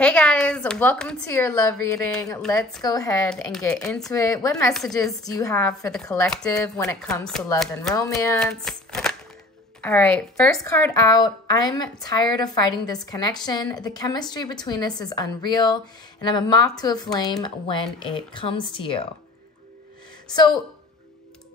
Hey guys, welcome to your love reading. Let's go ahead and get into it. What messages do you have for the collective when it comes to love and romance? All right, first card out. I'm tired of fighting this connection. The chemistry between us is unreal, and I'm a moth to a flame when it comes to you. So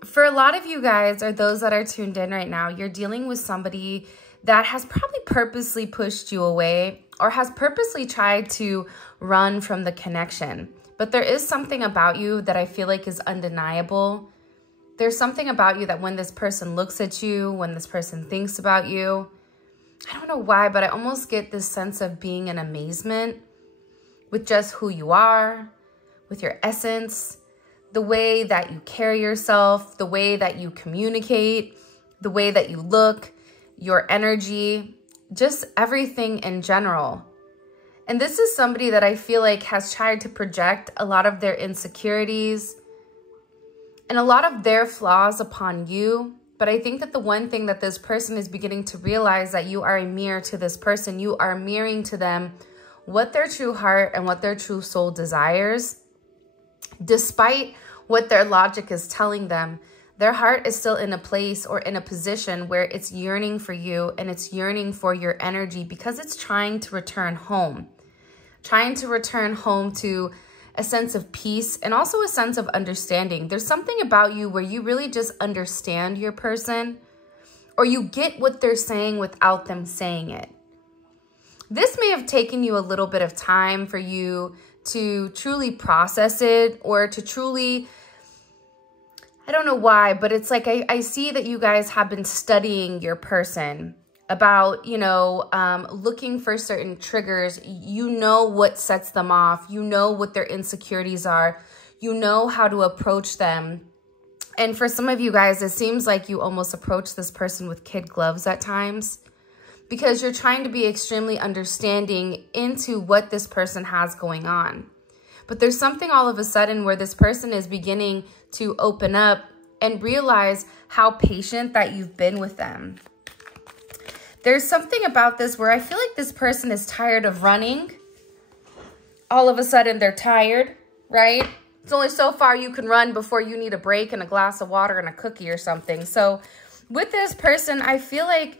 for a lot of you guys, or those that are tuned in right now, you're dealing with somebody that has probably purposely pushed you away or has purposely tried to run from the connection. But there is something about you that I feel like is undeniable. There's something about you that when this person looks at you, when this person thinks about you, I don't know why, but I almost get this sense of being in amazement with just who you are, with your essence, the way that you carry yourself, the way that you communicate, the way that you look, your energy, just everything in general. And this is somebody that I feel like has tried to project a lot of their insecurities and a lot of their flaws upon you. But I think that the one thing that this person is beginning to realize, that you are a mirror to this person. You are mirroring to them what their true heart and what their true soul desires. Despite what their logic is telling them, their heart is still in a place or in a position where it's yearning for you and it's yearning for your energy because it's trying to return home. Trying to return home to a sense of peace and also a sense of understanding. There's something about you where you really just understand your person, or you get what they're saying without them saying it. This may have taken you a little bit of time for you to truly process it, or to truly, I don't know why, but it's like I see that you guys have been studying your person about, looking for certain triggers. You know what sets them off. You know what their insecurities are. You know how to approach them. And for some of you guys, it seems like you almost approach this person with kid gloves at times, because you're trying to be extremely understanding into what this person has going on. But there's something all of a sudden where this person is beginning to open up and realize how patient that you've been with them. There's something about this where I feel like this person is tired of running. All of a sudden they're tired, right? It's only so far you can run before you need a break and a glass of water and a cookie or something. So with this person, I feel like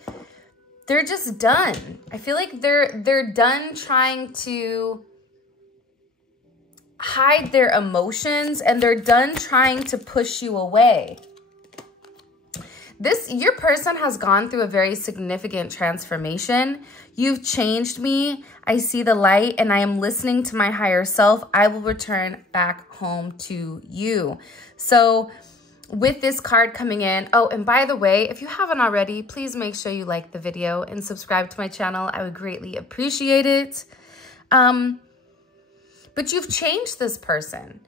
they're just done. I feel like they're done trying to hide their emotions, and they're done trying to push you away. Your person has gone through a very significant transformation. You've changed me. I see the light, and I am listening to my higher self. I will return back home to you. So with this card coming in, oh, and by the way, if you haven't already, please make sure you like the video and subscribe to my channel. I would greatly appreciate it. But you've changed this person.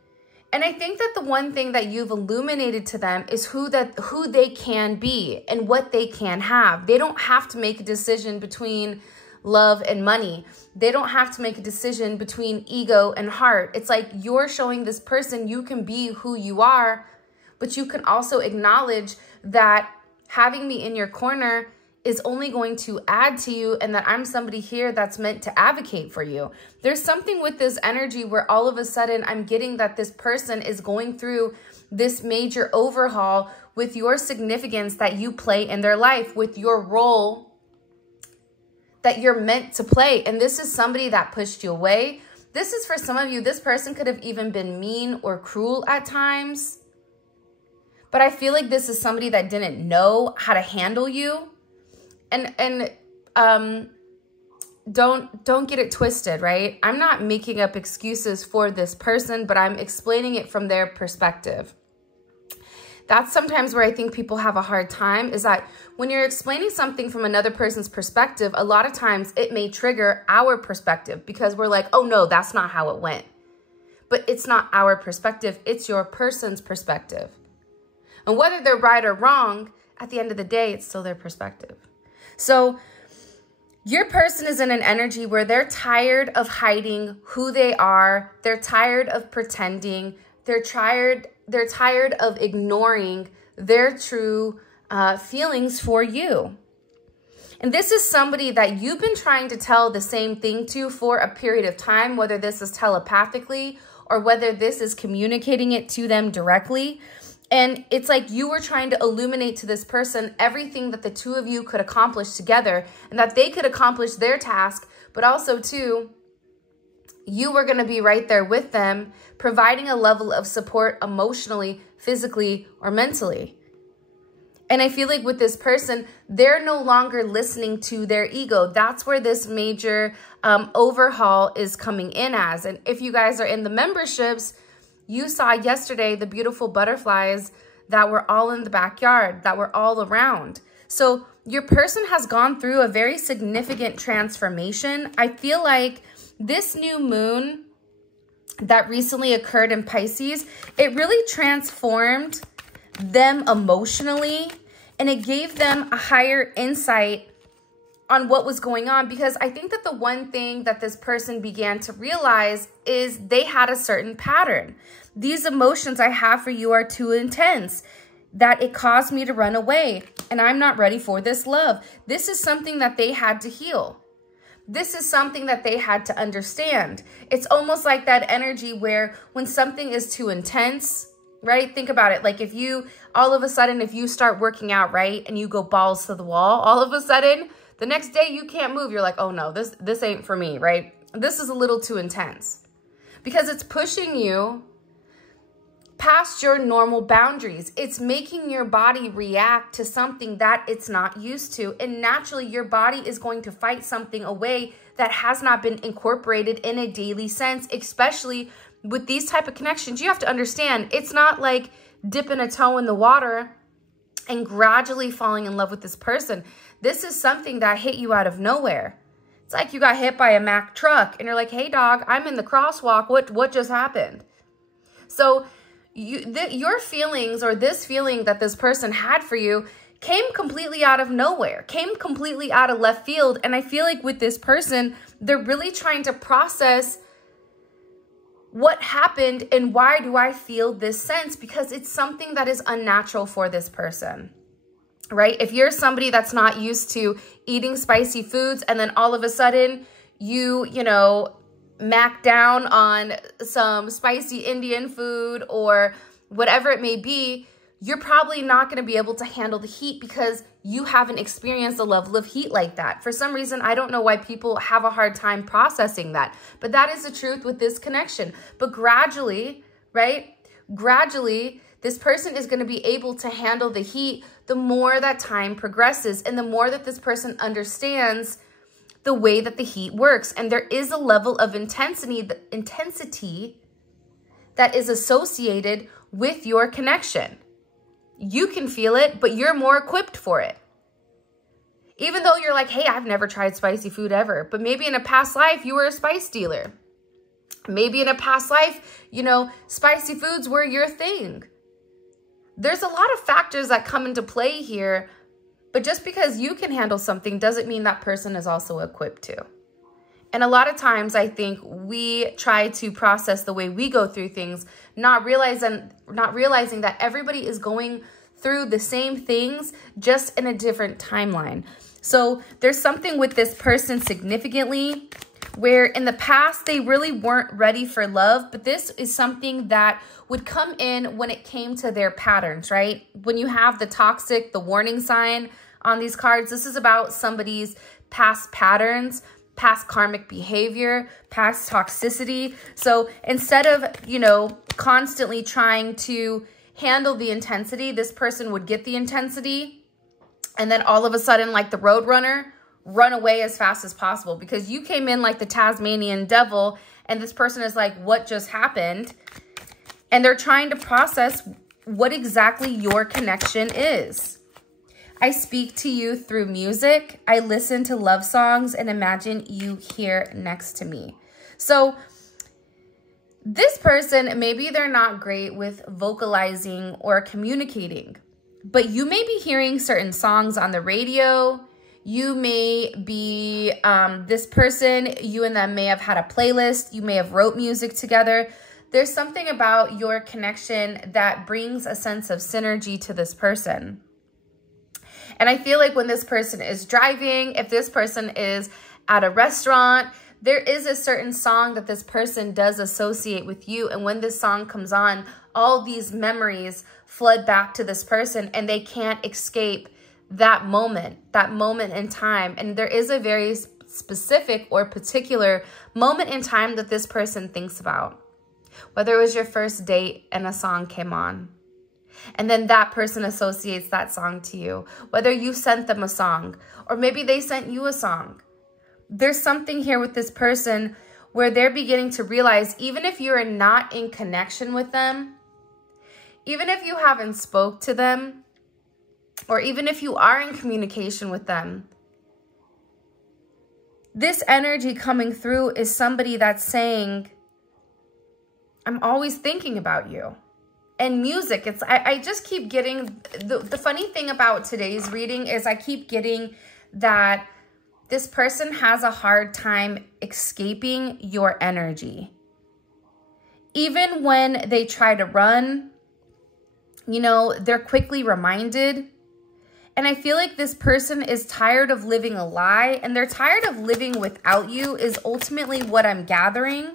And I think that the one thing that you've illuminated to them is who they can be and what they can have. They don't have to make a decision between love and money. They don't have to make a decision between ego and heart. It's like you're showing this person you can be who you are, but you can also acknowledge that having me in your corner is only going to add to you, and that I'm somebody here that's meant to advocate for you. There's something with this energy where all of a sudden I'm getting that this person is going through this major overhaul with your significance that you play in their life, with your role that you're meant to play. And this is somebody that pushed you away. This is for some of you, this person could have even been mean or cruel at times. But I feel like this is somebody that didn't know how to handle you. And don't get it twisted, right? I'm not making up excuses for this person, but I'm explaining it from their perspective. That's sometimes where I think people have a hard time, is that when you're explaining something from another person's perspective, a lot of times it may trigger our perspective because we're like, oh no, that's not how it went. But it's not our perspective, it's your person's perspective. And whether they're right or wrong, at the end of the day, it's still their perspective. So your person is in an energy where they're tired of hiding who they are. They're tired of pretending. They're tired of ignoring their true feelings for you. And this is somebody that you've been trying to tell the same thing to for a period of time, whether this is telepathically or whether this is communicating it to them directly. And it's like you were trying to illuminate to this person everything that the two of you could accomplish together and that they could accomplish their task, but also too, you were going to be right there with them, providing a level of support emotionally, physically, or mentally. And I feel like with this person, they're no longer listening to their ego. That's where this major overhaul is coming in as. And if you guys are in the memberships, you saw yesterday the beautiful butterflies that were all in the backyard, that were all around. So your person has gone through a very significant transformation. I feel like this new moon that recently occurred in Pisces, it really transformed them emotionally, and it gave them a higher insight on what was going on, because I think that the one thing that this person began to realize is they had a certain pattern. These emotions I have for you are too intense, that it caused me to run away, and I'm not ready for this love. This is something that they had to heal. This is something that they had to understand. It's almost like that energy where when something is too intense, right? Think about it. Like if you, all of a sudden, if you start working out, right, and you go balls to the wall, all of a sudden, the next day you can't move. You're like, oh no, this ain't for me, right? This is a little too intense because it's pushing you past your normal boundaries. It's making your body react to something that it's not used to. And naturally, your body is going to fight something away that has not been incorporated in a daily sense, especially with these type of connections. You have to understand, it's not like dipping a toe in the water and gradually falling in love with this person. This is something that hit you out of nowhere. It's like you got hit by a Mack truck and you're like, hey dog, I'm in the crosswalk. What just happened? So your feelings, or this feeling that this person had for you, came completely out of nowhere, came completely out of left field. And I feel like with this person, they're really trying to process what happened and why do I feel this sense, because it's something that is unnatural for this person, right? If you're somebody that's not used to eating spicy foods and then all of a sudden you know, mac down on some spicy Indian food or whatever it may be, you're probably not going to be able to handle the heat because you haven't experienced a level of heat like that. For some reason, I don't know why people have a hard time processing that, but that is the truth with this connection. But gradually, right? Gradually, this person is going to be able to handle the heat the more that time progresses and the more that this person understands the way that the heat works. And there is a level of intensity that is associated with your connection. You can feel it, but you're more equipped for it. Even though you're like, hey, I've never tried spicy food ever, but maybe in a past life, you were a spice dealer. Maybe in a past life, you know, spicy foods were your thing. There's a lot of factors that come into play here, but just because you can handle something doesn't mean that person is also equipped to. And a lot of times I think we try to process the way we go through things, not realizing that everybody is going through the same things, just in a different timeline. So there's something with this person significantly where in the past they really weren't ready for love, but this is something that would come in when it came to their patterns, right? When you have the toxic, the warning sign on these cards, this is about somebody's past patterns, past karmic behavior, past toxicity. So instead of, you know, constantly trying to handle the intensity, this person would get the intensity and then all of a sudden, like the Roadrunner, run away as fast as possible because you came in like the Tasmanian devil and this person is like, what just happened? And they're trying to process what exactly your connection is. I speak to you through music. I listen to love songs and imagine you here next to me. So this person, maybe they're not great with vocalizing or communicating, but you may be hearing certain songs on the radio. You may be, this person, you and them may have had a playlist. You may have wrote music together. There's something about your connection that brings a sense of synergy to this person. And I feel like when this person is driving, if this person is at a restaurant, there is a certain song that this person does associate with you. And when this song comes on, all these memories flood back to this person and they can't escape that moment in time. And there is a very specific or particular moment in time that this person thinks about. Whether it was your first date and a song came on, and then that person associates that song to you. Whether you sent them a song, or maybe they sent you a song. There's something here with this person where they're beginning to realize, even if you're not in connection with them, even if you haven't spoke to them, or even if you are in communication with them, this energy coming through is somebody that's saying, I'm always thinking about you. And music, I just keep getting, the funny thing about today's reading is I keep getting that this person has a hard time escaping your energy. Even when they try to run, you know, they're quickly reminded. And I feel like this person is tired of living a lie, and they're tired of living without you is ultimately what I'm gathering.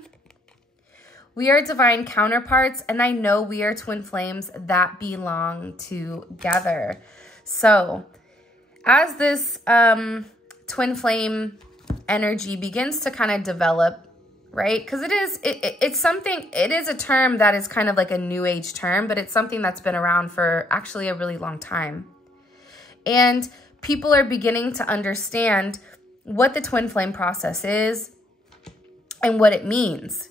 We are divine counterparts, and I know we are twin flames that belong together. So as this twin flame energy begins to kind of develop, right? Because it's something, it is a term that is kind of like a new age term, but it's something that's been around for actually a really long time. And people are beginning to understand what the twin flame process is and what it means.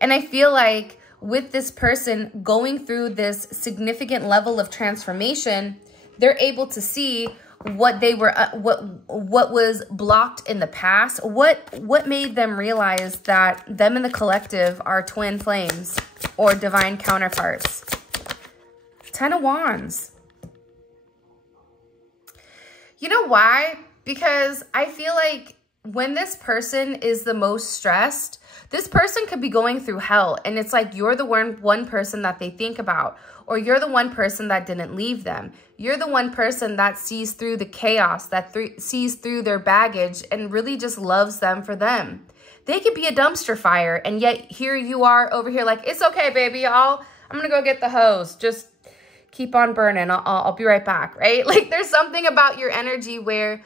And I feel like with this person going through this significant level of transformation, they're able to see what they were, what was blocked in the past, what made them realize that them and the collective are twin flames or divine counterparts. 10 of Wands. You know why? Because I feel like when this person is the most stressed, this person could be going through hell, and it's like you're the one person that they think about, or you're the one person that didn't leave them. You're the one person that sees through the chaos, that sees through their baggage and really just loves them for them. They could be a dumpster fire, and yet here you are over here like, it's okay, baby. I'm going to go get the hose. Just keep on burning. I'll be right back, right? Like there's something about your energy where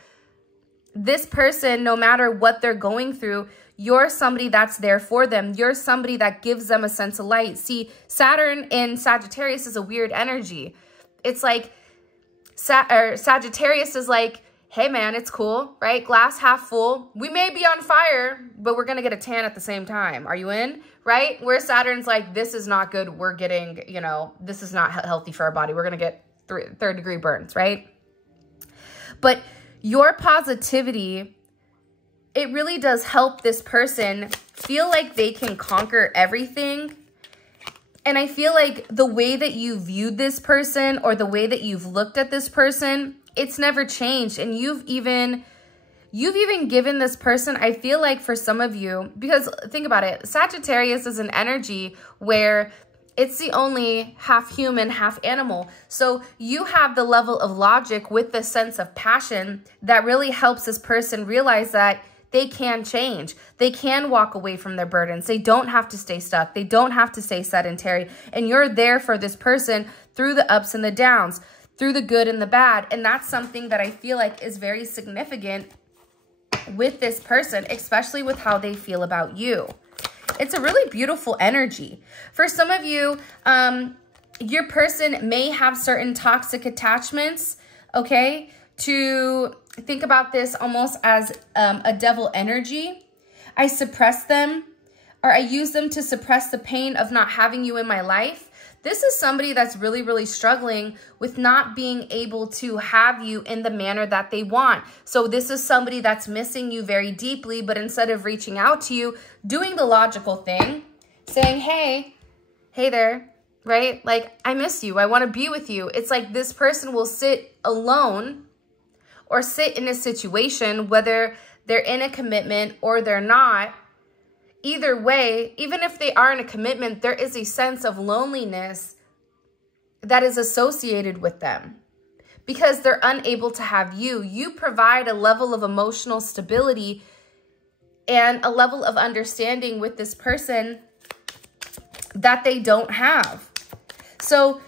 this person, no matter what they're going through, you're somebody that's there for them. You're somebody that gives them a sense of light. See, Saturn in Sagittarius is a weird energy. It's like Sagittarius is like, hey man, it's cool, right? Glass half full. We may be on fire, but we're going to get a tan at the same time. Are you in? Right? Where Saturn's like, this is not good. We're getting, you know, this is not healthy for our body. We're going to get third-degree burns, right? But your positivity, it really does help this person feel like they can conquer everything. And I feel like the way that you viewed this person or the way that you've looked at this person, it's never changed. And you've even given this person, I feel like for some of you, because think about it, Sagittarius is an energy where it's the only half human, half animal. So you have the level of logic with the sense of passion that really helps this person realize that they can change. They can walk away from their burdens. They don't have to stay stuck. They don't have to stay sedentary. And you're there for this person through the ups and the downs, through the good and the bad. And that's something that I feel like is very significant with this person, especially with how they feel about you. It's a really beautiful energy. For some of you, your person may have certain toxic attachments, okay? To think about this almost as a devil energy. I suppress them, or I use them to suppress the pain of not having you in my life. This is somebody that's really, really struggling with not being able to have you in the manner that they want. So this is somebody that's missing you very deeply, but instead of reaching out to you, doing the logical thing, saying, hey there, right? Like, I miss you. I want to be with you. It's like this person will sit alone or sit in a situation, whether they're in a commitment or they're not. Either way, even if they are in a commitment, there is a sense of loneliness that is associated with them because they're unable to have you. You provide a level of emotional stability and a level of understanding with this person that they don't have. So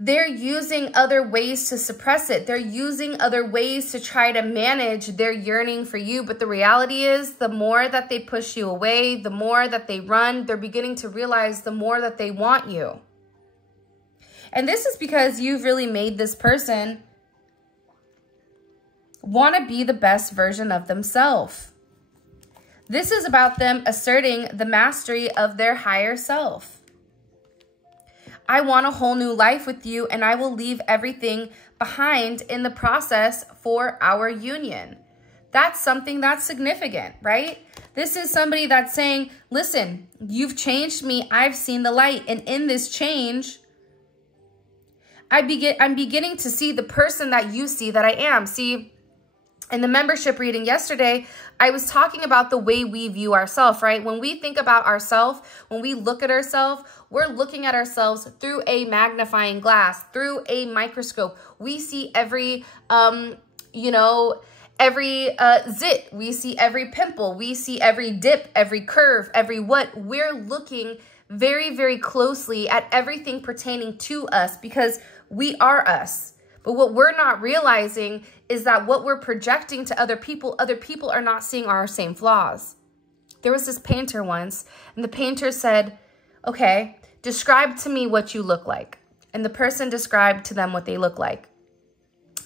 they're using other ways to suppress it. They're using other ways to try to manage their yearning for you. But the reality is, the more that they push you away, the more that they run, they're beginning to realize the more that they want you. And this is because you've really made this person want to be the best version of themselves. This is about them asserting the mastery of their higher self. I want a whole new life with you, and I will leave everything behind in the process for our union. That's something that's significant, right? This is somebody that's saying, listen, you've changed me. I've seen the light. And in this change, I'm beginning to see the person that you see that I am. See, in the membership reading yesterday, I was talking about the way we view ourselves, right? When we think about ourselves, when we look at ourselves, we're looking at ourselves through a magnifying glass, through a microscope. We see every, every zit. We see every pimple. We see every dip, every curve, every what. We're looking very, very closely at everything pertaining to us because we are us. But what we're not realizing is that what we're projecting to other people are not seeing our same flaws. There was this painter once, and the painter said, okay, describe to me what you look like. And the person described to them what they look like.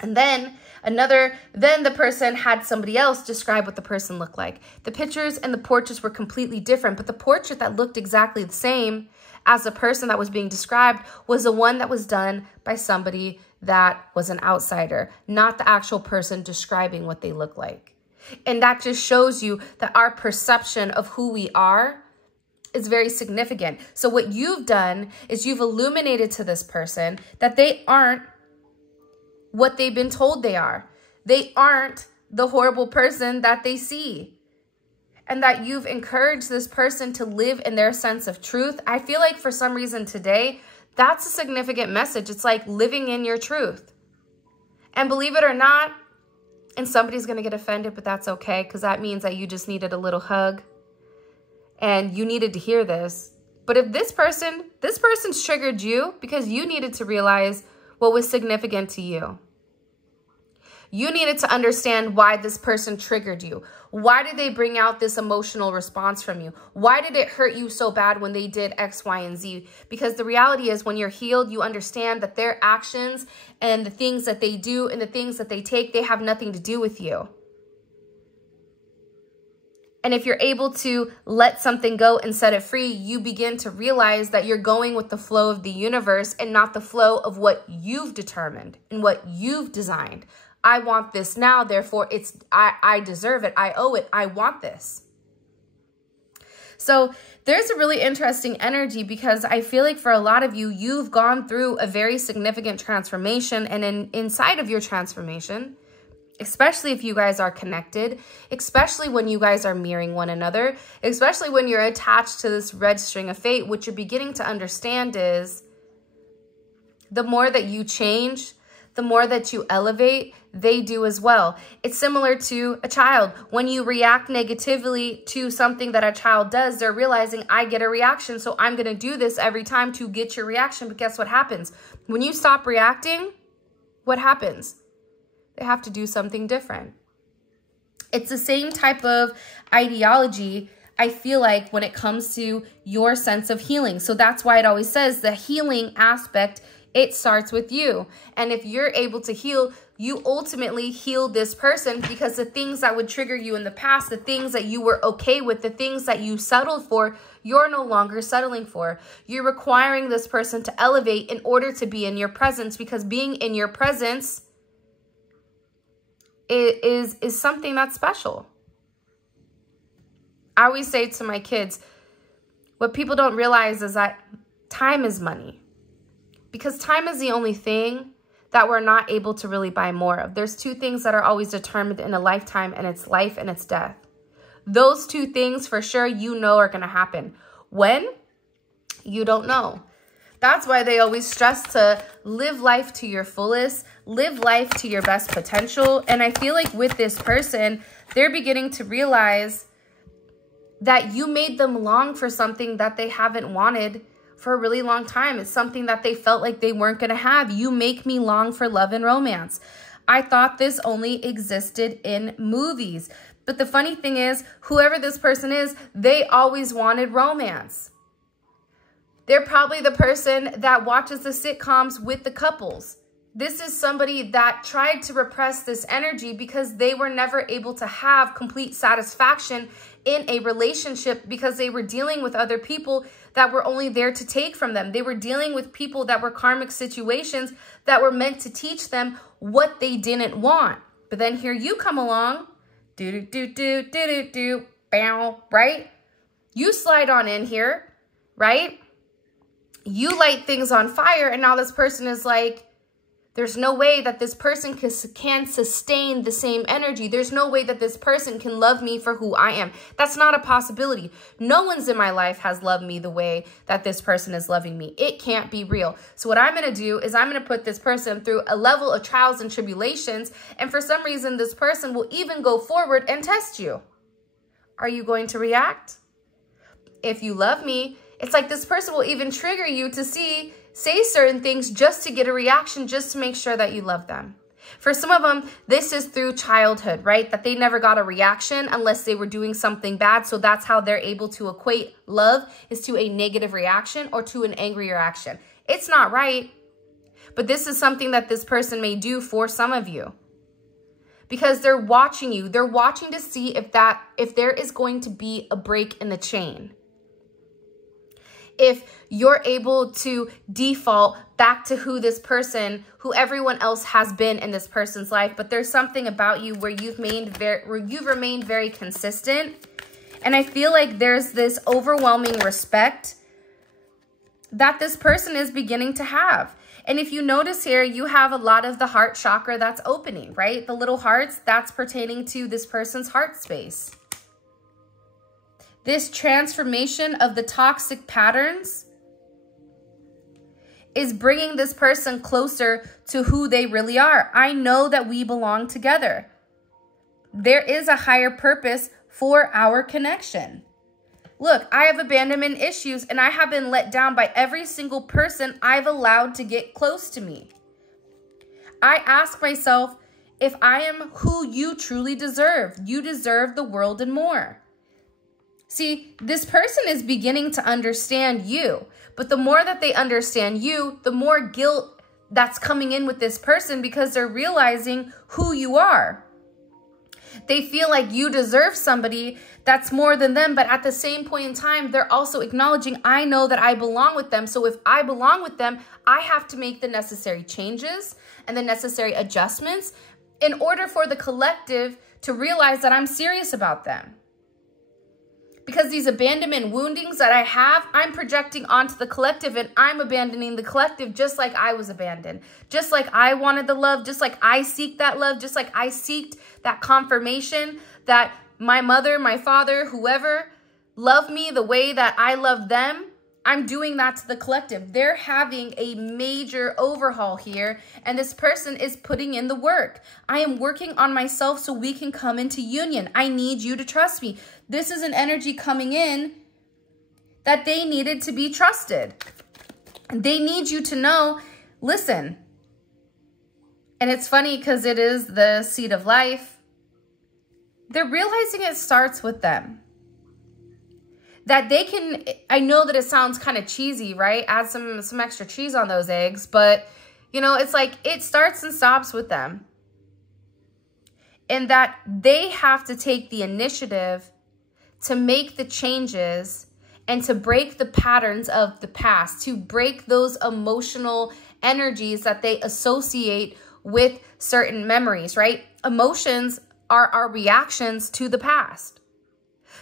And then the person had somebody else describe what the person looked like. The pictures and the portraits were completely different, but the portrait that looked exactly the same as the person that was being described was the one that was done by somebody that was an outsider, not the actual person describing what they look like. And that just shows you that our perception of who we are is very significant. So what you've done is you've illuminated to this person that they aren't what they've been told they are. They aren't the horrible person that they see. And that you've encouraged this person to live in their sense of truth. I feel like for some reason today, that's a significant message. It's like living in your truth. And believe it or not, and somebody's going to get offended, but that's okay, because that means that you just needed a little hug and you needed to hear this. But if this person's triggered you because you needed to realize what was significant to you. You needed to understand why this person triggered you. Why did they bring out this emotional response from you? Why did it hurt you so bad when they did X, Y, and Z? Because the reality is when you're healed, you understand that their actions and the things that they do and the things that they take, they have nothing to do with you. And if you're able to let something go and set it free, you begin to realize that you're going with the flow of the universe and not the flow of what you've determined and what you've designed. I want this now, therefore I deserve it. I owe it. I want this. So there's a really interesting energy because I feel like for a lot of you, you've gone through a very significant transformation, and inside of your transformation, especially if you guys are connected, especially when you guys are mirroring one another, especially when you're attached to this red string of fate, what you're beginning to understand is the more that you change, the more that you elevate, they do as well. It's similar to a child. When you react negatively to something that a child does, they're realizing, I get a reaction, so I'm going to do this every time to get your reaction. But guess what happens? When you stop reacting, what happens? They have to do something different. It's the same type of ideology, I feel like, when it comes to your sense of healing. So that's why it always says the healing aspect, it starts with you. And if you're able to heal, you ultimately heal this person, because the things that would trigger you in the past, the things that you were okay with, the things that you settled for, you're no longer settling for. You're requiring this person to elevate in order to be in your presence, because being in your presence is something that's special. I always say to my kids, what people don't realize is that time is money. Because time is the only thing that we're not able to really buy more of. There's two things that are always determined in a lifetime, and it's life and it's death. Those two things for sure you know are going to happen. When? You don't know. That's why they always stress to live life to your fullest, live life to your best potential. And I feel like with this person, they're beginning to realize that you made them long for something that they haven't wanted for a really long time. It's something that they felt like they weren't going to have. You make me long for love and romance. I thought this only existed in movies. But the funny thing is, whoever this person is, they always wanted romance. They're probably the person that watches the sitcoms with the couples. This is somebody that tried to repress this energy because they were never able to have complete satisfaction in a relationship because they were dealing with other people that were only there to take from them. They were dealing with people that were karmic situations that were meant to teach them what they didn't want. But then here you come along, bow, right? You slide on in here, right? You light things on fire, and now this person is like, there's no way that this person can sustain the same energy. There's no way that this person can love me for who I am. That's not a possibility. No one's in my life has loved me the way that this person is loving me. It can't be real. So what I'm going to do is I'm going to put this person through a level of trials and tribulations. And for some reason, this person will even go forward and test you. Are you going to react? If you love me, it's like this person will even trigger you to say certain things just to get a reaction, just to make sure that you love them. For some of them, this is through childhood, right? That they never got a reaction unless they were doing something bad. So that's how they're able to equate love is to a negative reaction or to an angry reaction. It's not right, but this is something that this person may do for some of you. Because they're watching you. They're watching to see if there is going to be a break in the chain. If you're able to default back to who everyone else has been in this person's life, but there's something about you where you've remained very consistent. And I feel like there's this overwhelming respect that this person is beginning to have. And if you notice here, you have a lot of the heart chakra that's opening, right? The little hearts, that's pertaining to this person's heart space. This transformation of the toxic patterns is bringing this person closer to who they really are. I know that we belong together. There is a higher purpose for our connection. Look, I have abandonment issues and I have been let down by every single person I've allowed to get close to me. I ask myself, if I am who you truly deserve, you deserve the world and more. See, this person is beginning to understand you, but the more that they understand you, the more guilt that's coming in with this person because they're realizing who you are. They feel like you deserve somebody that's more than them, but at the same point in time, they're also acknowledging, I know that I belong with them. So if I belong with them, I have to make the necessary changes and the necessary adjustments in order for the collective to realize that I'm serious about them. Because these abandonment woundings that I have, I'm projecting onto the collective and I'm abandoning the collective just like I was abandoned. Just like I wanted the love, just like I seek that love, just like I seeked that confirmation that my mother, my father, whoever loved me the way that I loved them. I'm doing that to the collective. They're having a major overhaul here, and this person is putting in the work. I am working on myself so we can come into union. I need you to trust me. This is an energy coming in that they needed to be trusted. They need you to know, listen. And it's funny because it is the seed of life. They're realizing it starts with them. That they can, I know that it sounds kind of cheesy, right? Add some extra cheese on those eggs, but you know, it's like it starts and stops with them. And that they have to take the initiative to make the changes and to break the patterns of the past, to break those emotional energies that they associate with certain memories, right? Emotions are our reactions to the past.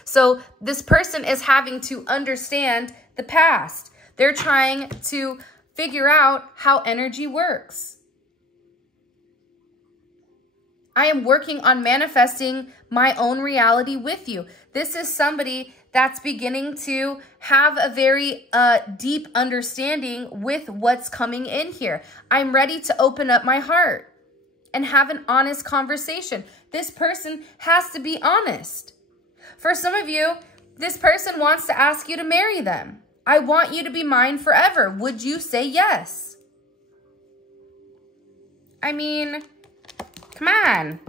So this person is having to understand the past. They're trying to figure out how energy works. I am working on manifesting my own reality with you. This is somebody that's beginning to have a very deep understanding with what's coming in here. I'm ready to open up my heart and have an honest conversation. This person has to be honest. For some of you, this person wants to ask you to marry them. I want you to be mine forever. Would you say yes? I mean, come on.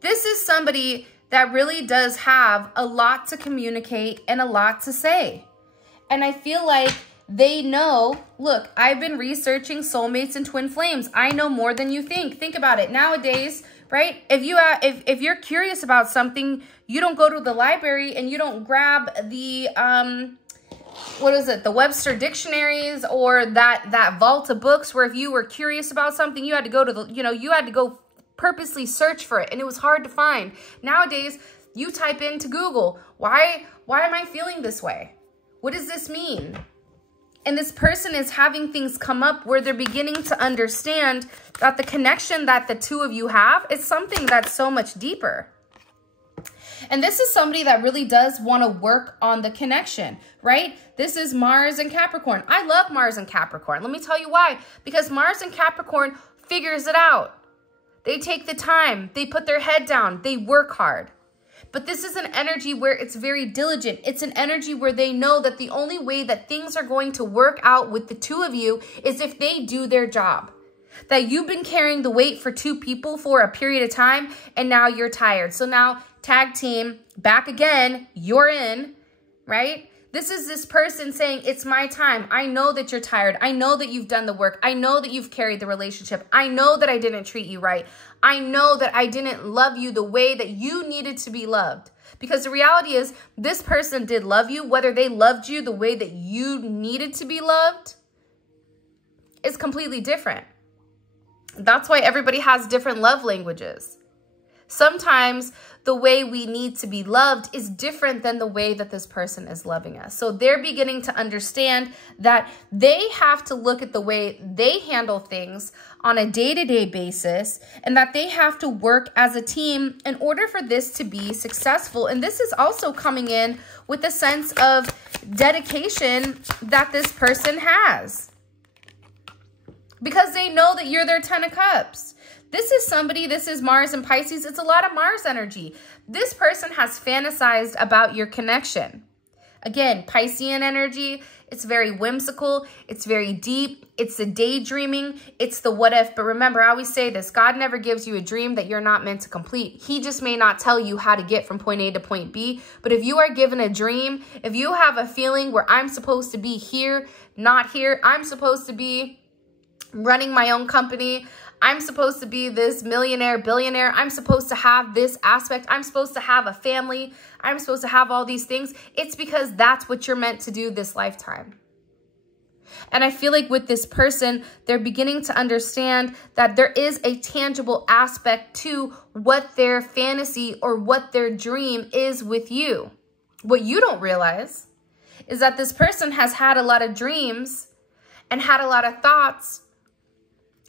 This is somebody that really does have a lot to communicate and a lot to say. And I feel like they know, look, I've been researching soulmates and twin flames. I know more than you think. Think about it. Nowadays, right? If you're curious about something, you don't go to the library and you don't grab the what is it? The Webster dictionaries or that vault of books where if you were curious about something, you had to go to the, you had to go purposely search for it and it was hard to find. Nowadays, you type into Google, why am I feeling this way? What does this mean? And this person is having things come up where they're beginning to understand that the connection that the two of you have is something that's so much deeper. And this is somebody that really does want to work on the connection, right? This is Mars and Capricorn. I love Mars and Capricorn. Let me tell you why. Because Mars and Capricorn figures it out. They take the time. They put their head down. They work hard. But this is an energy where it's very diligent. It's an energy where they know that the only way that things are going to work out with the two of you is if they do their job. That you've been carrying the weight for two people for a period of time and now you're tired. So now tag team, back again, you're in, right? This is this person saying, it's my time. I know that you're tired. I know that you've done the work. I know that you've carried the relationship. I know that I didn't treat you right. I know that I didn't love you the way that you needed to be loved. Because the reality is, this person did love you. Whether they loved you the way that you needed to be loved is completely different. That's why everybody has different love languages. Sometimes the way we need to be loved is different than the way that this person is loving us. So they're beginning to understand that they have to look at the way they handle things on a day-to-day basis and that they have to work as a team in order for this to be successful. And this is also coming in with a sense of dedication that this person has, because they know that you're their 10 of cups. This is somebody, this is Mars and Pisces. It's a lot of Mars energy. This person has fantasized about your connection. Again, Piscean energy, it's very whimsical. It's very deep. It's the daydreaming. It's the what if. But remember, I always say this, God never gives you a dream that you're not meant to complete. He just may not tell you how to get from point A to point B. But if you are given a dream, if you have a feeling where I'm supposed to be here, not here, I'm supposed to be running my own company, I'm supposed to be this millionaire, billionaire. I'm supposed to have this aspect. I'm supposed to have a family. I'm supposed to have all these things. It's because that's what you're meant to do this lifetime. And I feel like with this person, they're beginning to understand that there is a tangible aspect to what their fantasy or what their dream is with you. What you don't realize is that this person has had a lot of dreams and had a lot of thoughts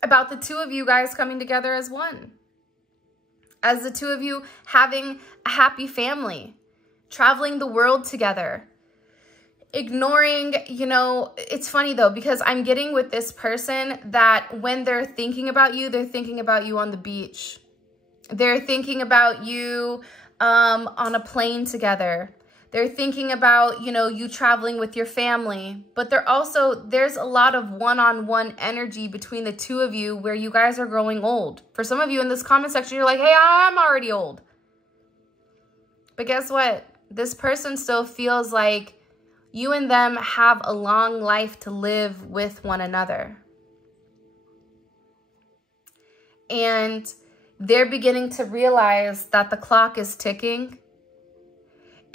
about the two of you guys coming together as one. As the two of you having a happy family, traveling the world together, ignoring, it's funny though, because I'm getting with this person that when they're thinking about you on the beach. They're thinking about you on a plane together. They're thinking about, you traveling with your family, but there's a lot of one-on-one energy between the two of you where you guys are growing old. For some of you in this comment section, you're like, hey, I'm already old. But guess what? This person still feels like you and them have a long life to live with one another. And they're beginning to realize that the clock is ticking.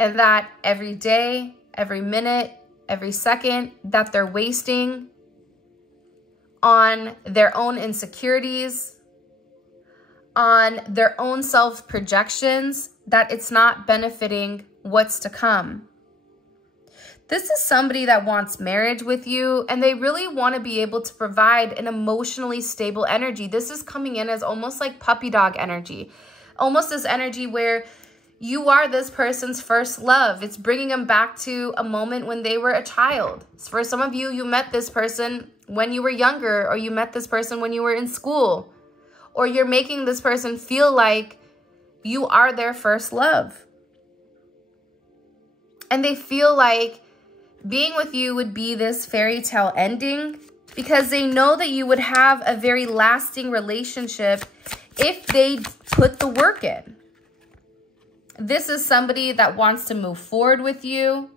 And that every day, every minute, every second that they're wasting on their own insecurities, on their own self-projections, that it's not benefiting what's to come. This is somebody that wants marriage with you, and they really want to be able to provide an emotionally stable energy. This is coming in as almost like puppy dog energy, almost this energy where you are this person's first love. It's bringing them back to a moment when they were a child. For some of you, you met this person when you were younger, or you met this person when you were in school, or you're making this person feel like you are their first love. And they feel like being with you would be this fairy tale ending because they know that you would have a very lasting relationship if they put the work in. This is somebody that wants to move forward with you.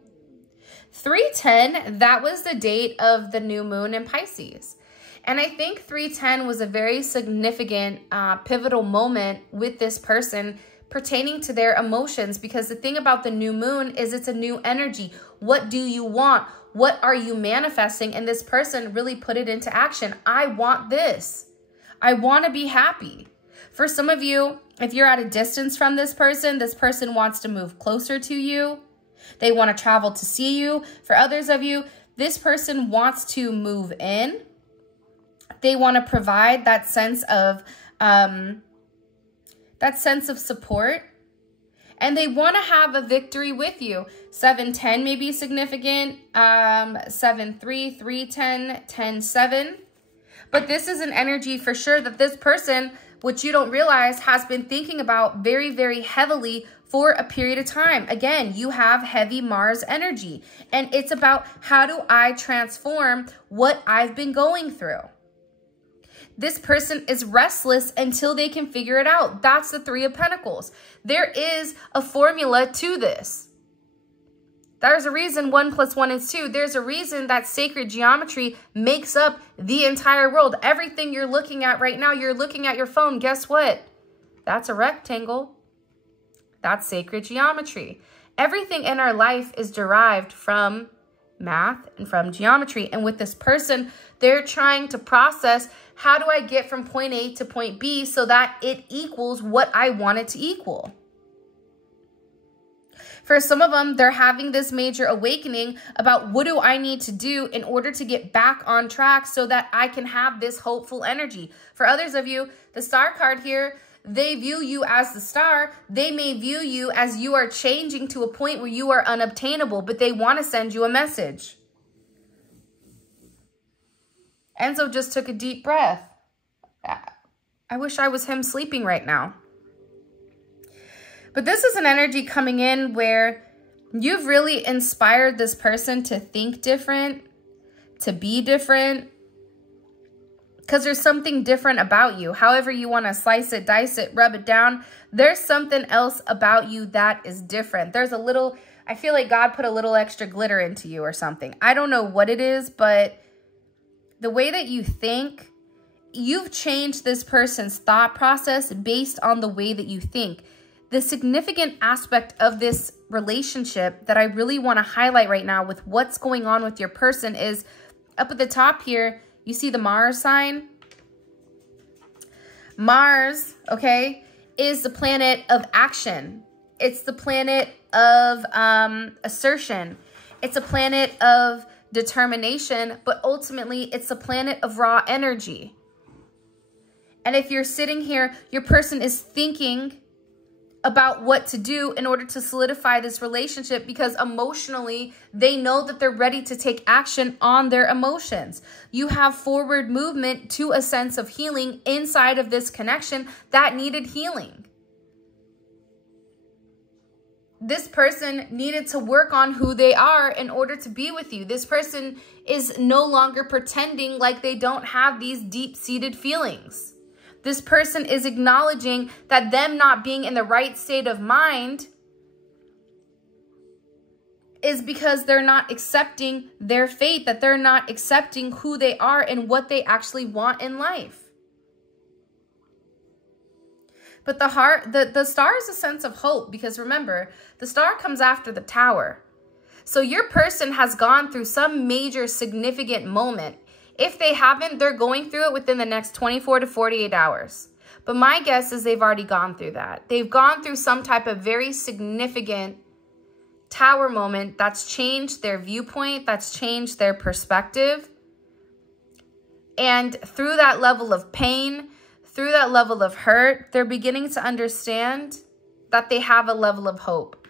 310, that was the date of the new moon in Pisces. And I think 310 was a very significant, pivotal moment with this person pertaining to their emotions, because the thing about the new moon is it's a new energy. What do you want? What are you manifesting? And this person really put it into action. I want this. I want to be happy. For some of you, if you're at a distance from this person wants to move closer to you. They want to travel to see you. For others of you, this person wants to move in. They want to provide that sense of support. And they want to have a victory with you. 7-10 may be significant. 7-3, 3-10, 10-7. But this is an energy for sure that this person, which you don't realize, has been thinking about very, very heavily for a period of time. Again, you have heavy Mars energy. And it's about, how do I transform what I've been going through? This person is restless until they can figure it out. That's the 3 of Pentacles. There is a formula to this. There's a reason 1 + 1 is 2. There's a reason that sacred geometry makes up the entire world. Everything you're looking at right now, you're looking at your phone. Guess what? That's a rectangle. That's sacred geometry. Everything in our life is derived from math and from geometry. And with this person, they're trying to process, how do I get from point A to point B so that it equals what I want it to equal? For some of them, they're having this major awakening about, what do I need to do in order to get back on track so that I can have this hopeful energy? For others of you, the star card here, they view you as the star. They may view you as you are changing to a point where you are unobtainable, but they want to send you a message. Enzo just took a deep breath. I wish I was him sleeping right now. But this is an energy coming in where you've really inspired this person to think different, to be different, because there's something different about you. However you want to slice it, dice it, rub it down, there's something else about you that is different. There's a little, I feel like God put a little extra glitter into you or something. I don't know what it is, but the way that you think, you've changed this person's thought process based on the way that you think. The significant aspect of this relationship that I really want to highlight right now with what's going on with your person is up at the top here, you see the Mars sign? Mars, okay, is the planet of action. It's the planet of assertion. It's a planet of determination, but ultimately it's a planet of raw energy. And if you're sitting here, your person is thinking about what to do in order to solidify this relationship, because emotionally they know that they're ready to take action on their emotions. You have forward movement to a sense of healing inside of this connection that needed healing. This person needed to work on who they are in order to be with you. This person is no longer pretending like they don't have these deep-seated feelings. This person is acknowledging that them not being in the right state of mind is because they're not accepting their fate, that they're not accepting who they are and what they actually want in life. But the star is a sense of hope, because remember, the star comes after the tower. So your person has gone through some major significant moment. If they haven't, they're going through it within the next 24 to 48 hours. But my guess is they've already gone through that. They've gone through some type of very significant Tower moment, that's changed their viewpoint, that's changed their perspective. And through that level of pain, through that level of hurt, they're beginning to understand that they have a level of hope.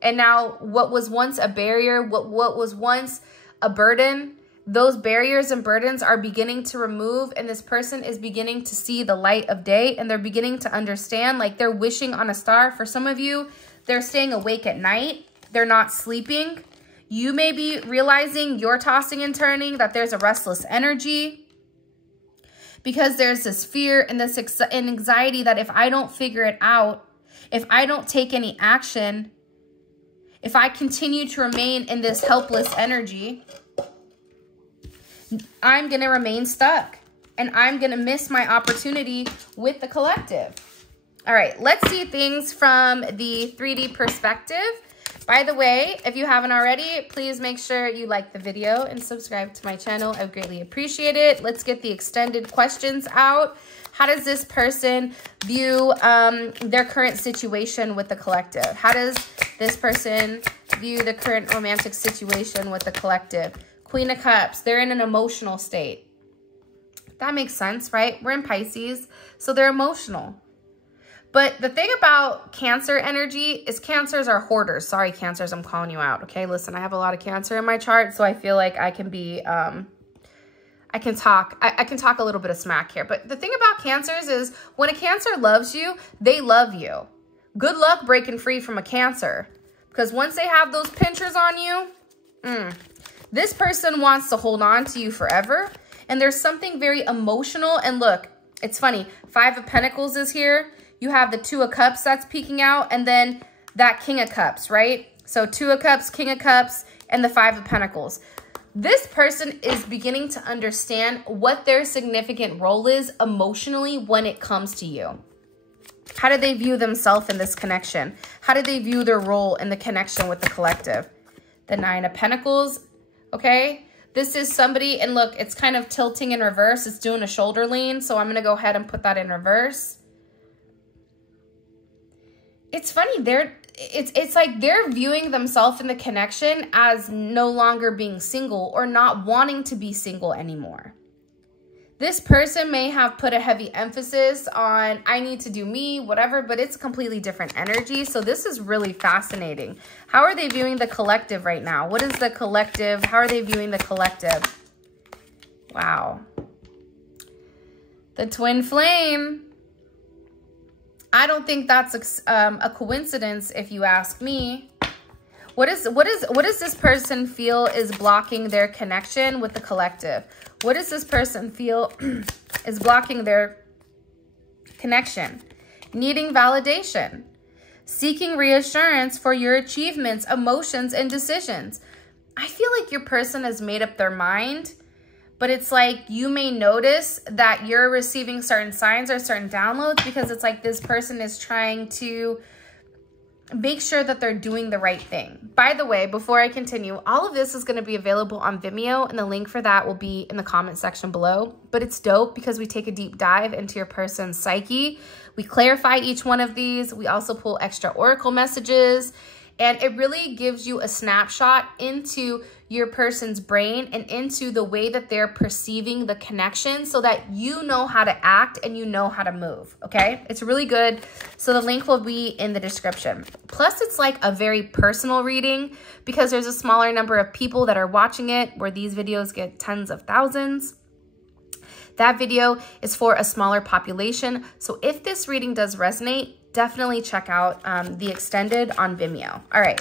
And now what was once a barrier, what was once a burden, those barriers and burdens are beginning to remove, and this person is beginning to see the light of day, and they're beginning to understand, like they're wishing on a star. For some of you, they're staying awake at night. They're not sleeping. You may be realizing you're tossing and turning, that there's a restless energy because there's this fear and this anxiety that if I don't figure it out, if I don't take any action, if I continue to remain in this helpless energy, I'm going to remain stuck and I'm going to miss my opportunity with the collective. All right, let's see things from the 3D perspective. By the way, if you haven't already, please make sure you like the video and subscribe to my channel. I would greatly appreciate it. Let's get the extended questions out. How does this person view their current situation with the collective? How does this person view the current romantic situation with the collective? Queen of Cups, they're in an emotional state. That makes sense, right? We're in Pisces, so they're emotional. But the thing about Cancer energy is Cancers are hoarders. Sorry, Cancers, I'm calling you out, okay? Listen, I have a lot of Cancer in my chart, so I feel like I can be, I can talk a little bit of smack here. But the thing about Cancers is when a Cancer loves you, they love you. Good luck breaking free from a Cancer. Because once they have those pinchers on you, this person wants to hold on to you forever. And there's something very emotional. And look, it's funny. 5 of Pentacles is here. You have the 2 of Cups that's peeking out. And then that King of Cups, right? So 2 of Cups, King of Cups, and the 5 of Pentacles. This person is beginning to understand what their significant role is emotionally when it comes to you. How do they view themselves in this connection? How do they view their role in the connection with the collective? The 9 of Pentacles, okay? This is somebody, and look, it's kind of tilting in reverse. It's doing a shoulder lean, so I'm going to go ahead and put that in reverse. It's funny, it's like they're viewing themselves in the connection as no longer being single or not wanting to be single anymore. This person may have put a heavy emphasis on, I need to do me, whatever, but it's a completely different energy. So this is really fascinating. How are they viewing the collective right now? What is the collective? How are they viewing the collective? Wow. The twin flame. I don't think that's a coincidence if you ask me. What does this person feel is blocking their connection with the collective? What does this person feel is blocking their connection? Needing validation, seeking reassurance for your achievements, emotions, and decisions. I feel like your person has made up their mind, but it's like you may notice that you're receiving certain signs or certain downloads because it's like this person is trying to make sure that they're doing the right thing. By the way, before I continue, all of this is going to be available on Vimeo, and the link for that will be in the comment section below. But it's dope because we take a deep dive into your person's psyche. We clarify each one of these. We also pull extra oracle messages, and it really gives you a snapshot into your person's brain and into the way that they're perceiving the connection so that you know how to act and you know how to move, okay? It's really good. So the link will be in the description. Plus, it's like a very personal reading because there's a smaller number of people that are watching it where these videos get tens of thousands. That video is for a smaller population. So if this reading does resonate, definitely check out the extended on Vimeo. All right.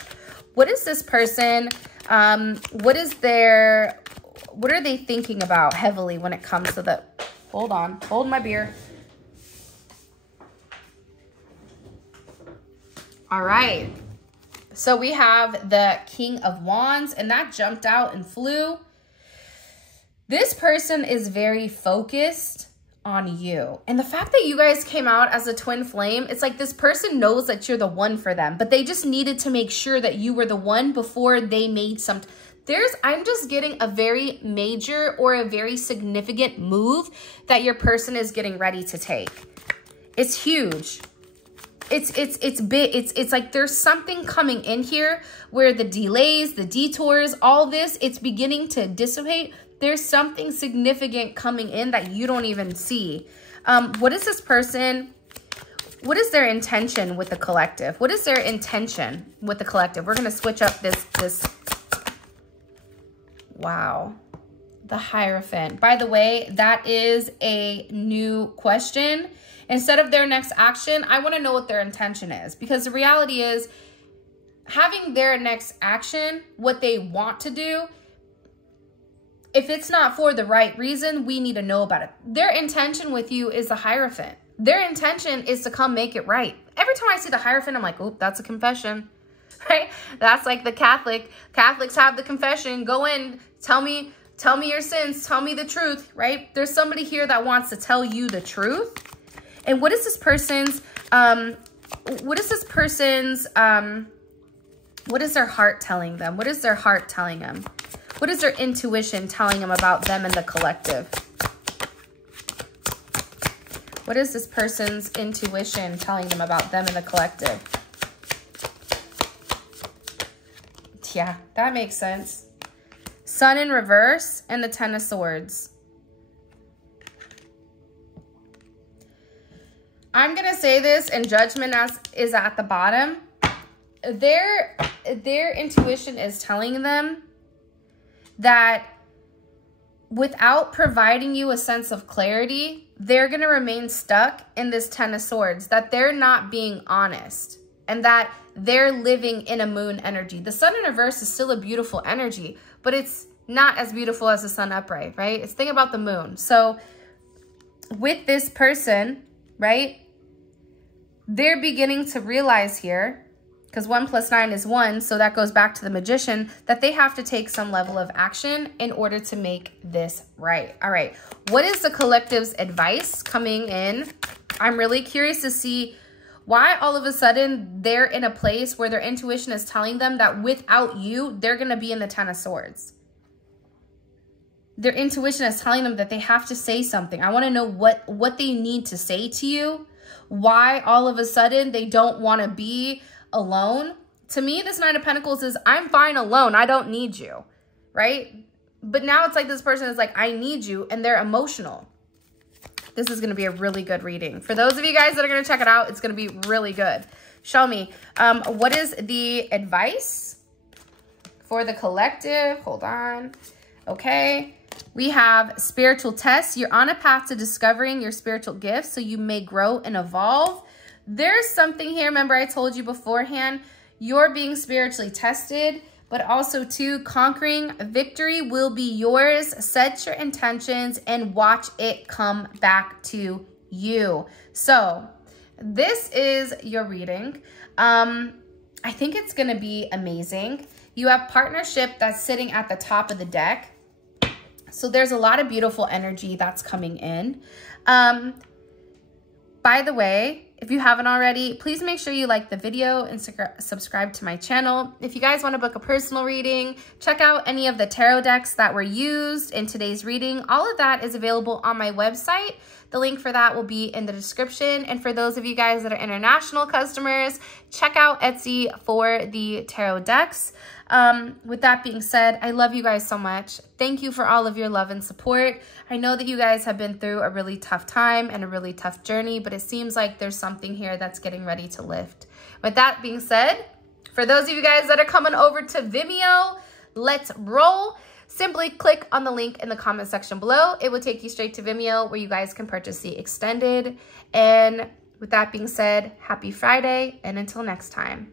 What is this person? What are they thinking about heavily when it comes to the, hold on, hold my beer. All right. So we have the King of Wands, and that jumped out and flew. This person is very focused on you. And the fact that you guys came out as a twin flame, it's like this person knows that you're the one for them, but they just needed to make sure that you were the one before they made some. I'm just getting a very major or a very significant move that your person is getting ready to take. It's huge. it's big. It's like there's something coming in here where the delays, the detours, all this, it's beginning to dissipate. There's something significant coming in that you don't even see. What is this person? What is their intention with the collective? What is their intention with the collective? We're going to switch up this. Wow. The Hierophant. By the way, that is a new question. Instead of their next action, I want to know what their intention is. Because the reality is, having their next action, what they want to do, if it's not for the right reason, we need to know about it. Their intention with you is the Hierophant. Their intention is to come make it right. Every time I see the Hierophant, I'm like, oh, that's a confession, right? That's like the Catholics have the confession. Go in, tell me your sins, tell me the truth, right? There's somebody here that wants to tell you the truth. And what is this person's, what is their heart telling them? What is their heart telling them? What is their intuition telling them about them and the collective? What is this person's intuition telling them about them and the collective? Yeah, that makes sense. Sun in reverse and the Ten of Swords. I'm going to say this, and Judgment is at the bottom. Their intuition is telling them that without providing you a sense of clarity, they're going to remain stuck in this Ten of Swords, that they're not being honest, and that they're living in a moon energy. The Sun in reverse is still a beautiful energy, but it's not as beautiful as the Sun upright, right? It's think about the moon. So with this person, right, they're beginning to realize here, because 1 + 9 is 1, so that goes back to the Magician, that they have to take some level of action in order to make this right. All right, what is the collective's advice coming in? I'm really curious to see why all of a sudden they're in a place where their intuition is telling them that without you, they're going to be in the Ten of Swords. Their intuition is telling them that they have to say something. I want to know what they need to say to you, why all of a sudden they don't want to be alone. To me, this Nine of Pentacles is, I'm fine alone. I don't need you, right? But now it's like this person is like, I need you, and they're emotional. This is going to be a really good reading. For those of you guys that are going to check it out, it's going to be really good. Show me. What is the advice for the collective? Hold on. Okay. We have spiritual tests. You're on a path to discovering your spiritual gifts so you may grow and evolve. There's something here. Remember, I told you beforehand, you're being spiritually tested, but also too, conquering victory will be yours. Set your intentions and watch it come back to you. So this is your reading. I think it's going to be amazing. You have partnership that's sitting at the top of the deck. So there's a lot of beautiful energy that's coming in. By the way, if you haven't already, please make sure you like the video and subscribe to my channel. If you guys want to book a personal reading, check out any of the tarot decks that were used in today's reading. All of that is available on my website. The link for that will be in the description. And for those of you guys that are international customers, check out Etsy for the tarot decks. With that being said, I love you guys so much. Thank you for all of your love and support. I know that you guys have been through a really tough time and a really tough journey, but it seems like there's something here that's getting ready to lift. With that being said, for those of you guys that are coming over to Vimeo, let's roll. Simply click on the link in the comment section below. It will take you straight to Vimeo where you guys can purchase the extended. And with that being said, happy Friday, and until next time.